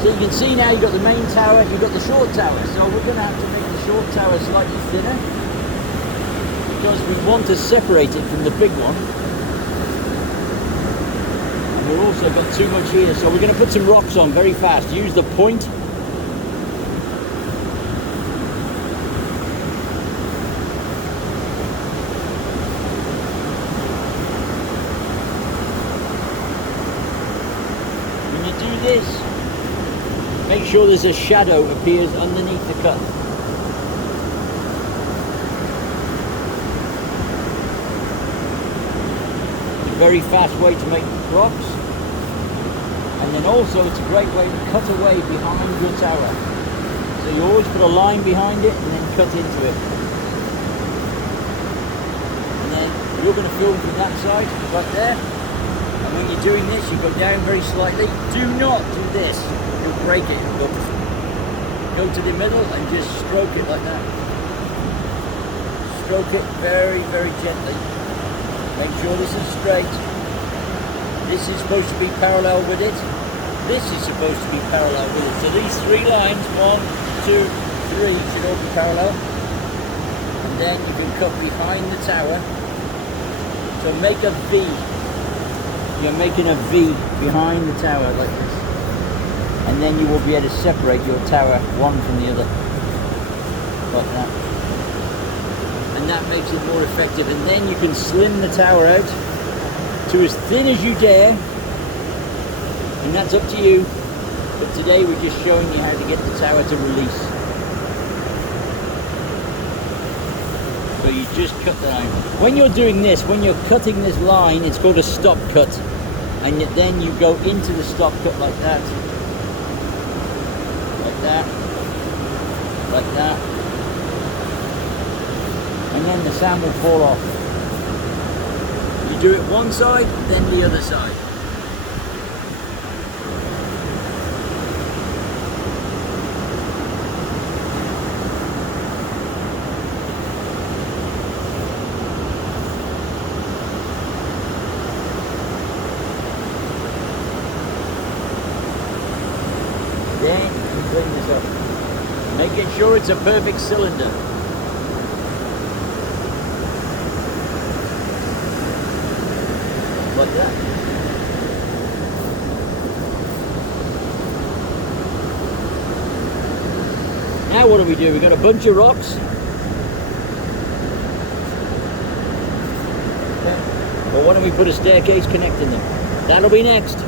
So you can see now you've got the main tower, you've got the short tower. So we're going to have to make the short tower slightly thinner because we want to separate it from the big one. And we've also got too much here, so we're going to put some rocks on very fast. Use the point. When you do this, make sure there's a shadow appears underneath the cut. It's a very fast way to make rocks. And then also it's a great way to cut away behind your tower. So you always put a line behind it and then cut into it. And then you're going to film from that side, right there. And when you're doing this, you go down very slightly. Do not do this. You'll break it. Go to the middle and just stroke it like that. Stroke it very, very gently. Make sure this is straight. This is supposed to be parallel with it. This is supposed to be parallel with it. So these three lines, 1, 2, 3, should all be parallel. And then you can cut behind the tower. So make a V. You're making a V behind the tower like this. And then you will be able to separate your tower one from the other. Like that. And that makes it more effective. And then you can slim the tower out to as thin as you dare. And that's up to you. But today we're just showing you how to get the tower to release. So you just cut the line. When you're doing this, when you're cutting this line, it's called a stop cut. And then you go into the stop cut like that. Like that. Like that. And then the sand will fall off. You do it one side, then the other side. Then you clean this up, making sure it's a perfect cylinder. Like that. Now what do? We've got a bunch of rocks. Okay. Well, why don't we put a staircase connecting them? That'll be next.